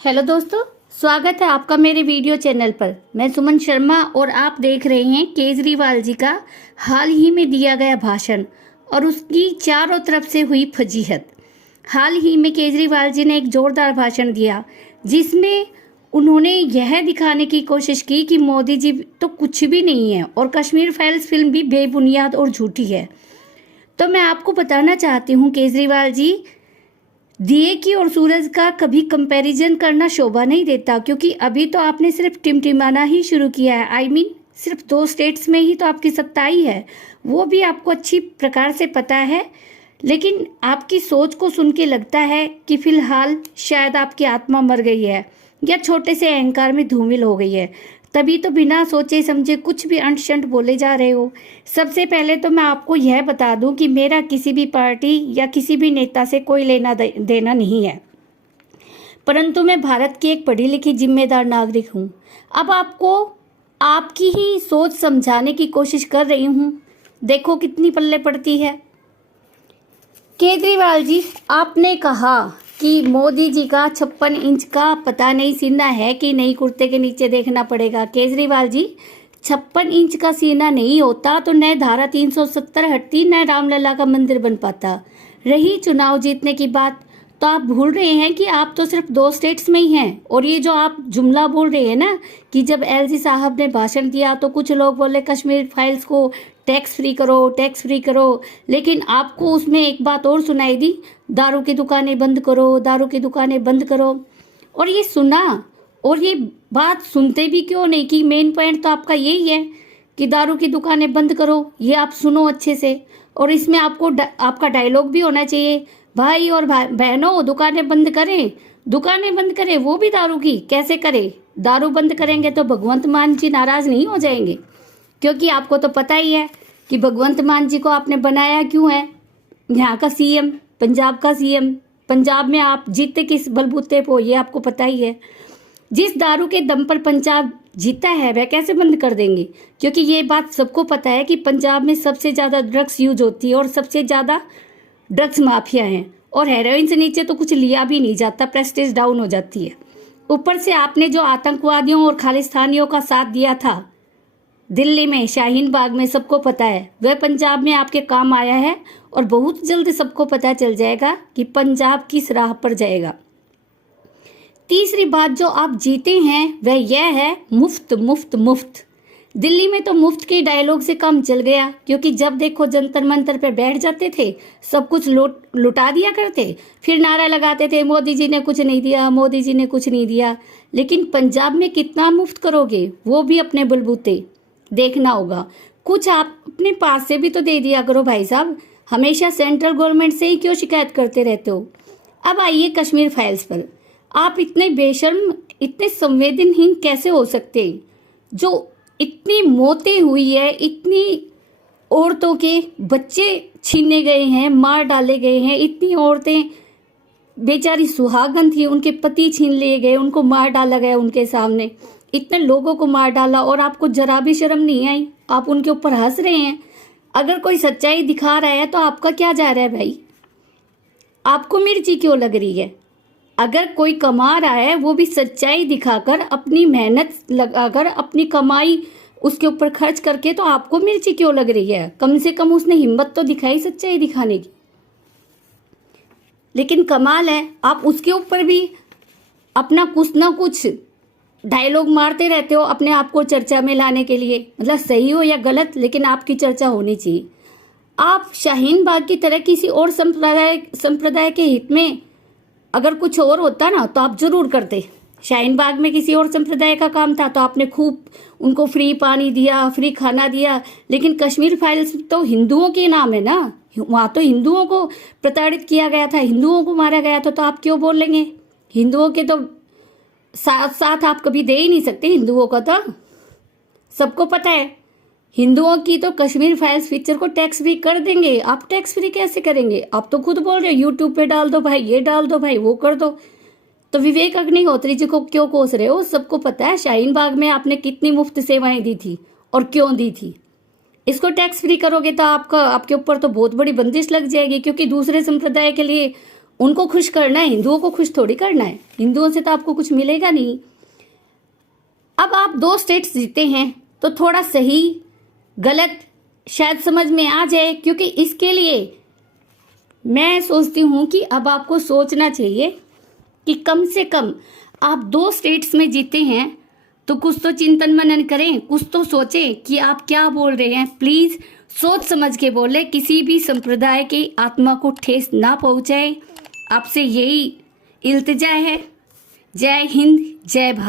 Hello दोस्तों, स्वागत है आपका मेरे वीडियो चैनल पर। मैं सुमन शर्मा और आप देख रहे हैं केजरीवाल जी का हाल ही में दिया गया भाषण और उसकी चारों तरफ से हुई फजीहत। हाल ही में केजरीवाल जी ने एक जोरदार भाषण दिया जिसमें उन्होंने यह दिखाने की कोशिश की कि मोदी जी तो कुछ भी नहीं है और कश्मीर फाइल्स फिल्म भी बेबुनियाद और झूठी है। तो मैं आपको बताना चाहती हूँ केजरीवाल जी, दिए की और सूरज का कभी कंपैरिजन करना शोभा नहीं देता, क्योंकि अभी तो आपने सिर्फ टिमटिमाना ही शुरू किया है। सिर्फ 2 स्टेट्स में ही तो आपकी सत्ता आई है, वो भी आपको अच्छी प्रकार से पता है। लेकिन आपकी सोच को सुन के लगता है कि फिलहाल शायद आपकी आत्मा मर गई है या छोटे से अहंकार में धूमिल हो गई है, तभी तो बिना सोचे समझे कुछ भी अंट शंट बोले जा रहे हो। सबसे पहले तो मैं आपको यह बता दूं कि मेरा किसी भी पार्टी या किसी भी नेता से कोई लेना देना नहीं है, परंतु मैं भारत की एक पढ़ी लिखी जिम्मेदार नागरिक हूं। अब आपको आपकी ही सोच समझाने की कोशिश कर रही हूं, देखो कितनी पल्ले पड़ती है। केजरीवाल जी, आपने कहा कि मोदी जी का 56 इंच का पता नहीं सीना है कि नहीं, कुर्ते के नीचे देखना पड़ेगा। केजरीवाल जी, 56 इंच का सीना नहीं होता तो न धारा 370 हटती, न रामलला का मंदिर बन पाता। रही चुनाव जीतने की बात, तो आप भूल रहे हैं कि आप तो सिर्फ 2 स्टेट्स में ही हैं। और ये जो आप जुमला बोल रहे हैं ना कि जब एलजी साहब ने भाषण दिया तो कुछ लोग बोले कश्मीर फाइल्स को टैक्स फ्री करो, टैक्स फ्री करो, लेकिन आपको उसमें एक बात और सुनाई दी, दारू की दुकानें बंद करो, दारू की दुकानें बंद करो। और ये सुना, और ये बात सुनते भी क्यों नहीं कि मेन पॉइंट तो आपका यही है कि दारू की दुकानें बंद करो, ये आप सुनो अच्छे से। और इसमें आपको आपका डायलॉग भी होना चाहिए, भाई और बहनों दुकानें बंद करें, दुकानें बंद करें, वो भी दारू की। कैसे करें? दारू बंद करेंगे तो भगवंत मान जी नाराज नहीं हो जाएंगे? क्योंकि आपको तो पता ही है कि भगवंत मान जी को आपने बनाया क्यों है, यहाँ का सीएम, पंजाब का सीएम। पंजाब में आप जीते किस बलबूते पे, ये आपको पता ही है। जिस दारू के दम पर पंजाब जीता है वह कैसे बंद कर देंगे? क्योंकि ये बात सबको पता है कि पंजाब में सबसे ज़्यादा ड्रग्स यूज होती है और सबसे ज़्यादा ड्रग्स माफिया हैं, और हेरोइन से नीचे तो कुछ लिया भी नहीं जाता, प्रेस्टीज डाउन हो जाती है। ऊपर से आपने जो आतंकवादियों और खालिस्तानियों का साथ दिया था दिल्ली में, शाहीन बाग में, सबको पता है वह पंजाब में आपके काम आया है। और बहुत जल्द सबको पता चल जाएगा कि पंजाब किस राह पर जाएगा। तीसरी बात जो आप जीते हैं वह यह है मुफ्त मुफ्त मुफ्त। दिल्ली में तो मुफ्त के डायलॉग से काम चल गया, क्योंकि जब देखो जंतर मंतर पर बैठ जाते थे, सब कुछ लुटा दिया करते, फिर नारा लगाते थे मोदी जी ने कुछ नहीं दिया, मोदी जी ने कुछ नहीं दिया। लेकिन पंजाब में कितना मुफ्त करोगे, वो भी अपने बलबूते देखना होगा। कुछ आप अपने पास से भी तो दे दिया करो भाई साहब, हमेशा सेंट्रल गवर्नमेंट से ही क्यों शिकायत करते रहते हो। अब आइए कश्मीर फाइल्स पर। आप इतने बेशर्म, इतने संवेदनहीन कैसे हो सकते, जो इतनी मौतें हुई है, इतनी औरतों के बच्चे छीने गए हैं, मार डाले गए हैं, इतनी औरतें बेचारी सुहागन थी, उनके पति छीन लिए गए, उनको मार डाला गया उनके सामने, इतने लोगों को मार डाला और आपको जरा भी शर्म नहीं आई, आप उनके ऊपर हंस रहे हैं। अगर कोई सच्चाई दिखा रहा है तो आपका क्या जा रहा है भाई? आपको मिर्ची क्यों लग रही है? अगर कोई कमा रहा है वो भी सच्चाई दिखाकर, अपनी मेहनत लगाकर, अपनी कमाई उसके ऊपर खर्च करके, तो आपको मिर्ची क्यों लग रही है? कम से कम उसने हिम्मत तो दिखाई सच्चाई दिखाने की। लेकिन कमाल है, आप उसके ऊपर भी अपना कुछ ना कुछ डायलॉग मारते रहते हो अपने आप को चर्चा में लाने के लिए। मतलब सही हो या गलत, लेकिन आपकी चर्चा होनी चाहिए। आप शाहीन बाग की तरह किसी और संप्रदाय के हित में अगर कुछ और होता ना तो आप जरूर करते। शाहीन बाग में किसी और संप्रदाय का काम था तो आपने खूब उनको फ्री पानी दिया, फ्री खाना दिया। लेकिन कश्मीर फाइल्स तो हिंदुओं के नाम है ना, वहाँ तो हिंदुओं को प्रताड़ित किया गया था, हिंदुओं को मारा गया था, तो आप क्यों बोल लेंगे? हिंदुओं के तो साथ साथ आप कभी दे ही नहीं सकते। हिंदुओं का तो सबको पता है, हिंदुओं की तो कश्मीर फाइल्स पिक्चर को टैक्स फ्री कर देंगे। आप टैक्स फ्री कैसे करेंगे? आप तो खुद बोल रहे हो यूट्यूब पे डाल दो भाई, ये डाल दो भाई, वो कर दो। तो विवेक अग्निहोत्री जी को क्यों कोस रहे हो? सबको पता है शाहीन बाग में आपने कितनी मुफ्त सेवाएं दी थी और क्यों दी थी। इसको टैक्स फ्री करोगे तो आपके ऊपर तो बहुत बड़ी बंदिश लग जाएगी, क्योंकि दूसरे संप्रदाय के लिए उनको खुश करना है, हिंदुओं को खुश थोड़ी करना है। हिंदुओं से तो आपको कुछ मिलेगा नहीं। अब आप 2 स्टेट्स जीते हैं तो थोड़ा सही गलत शायद समझ में आ जाए, क्योंकि इसके लिए मैं सोचती हूँ कि अब आपको सोचना चाहिए कि कम से कम आप 2 स्टेट्स में जीते हैं तो कुछ तो चिंतन मनन करें, कुछ तो सोचें कि आप क्या बोल रहे हैं। प्लीज़ सोच समझ के बोले, किसी भी संप्रदाय की आत्मा को ठेस ना पहुँचाए। आपसे यही इल्तिजा है। जय हिंद, जय भारत।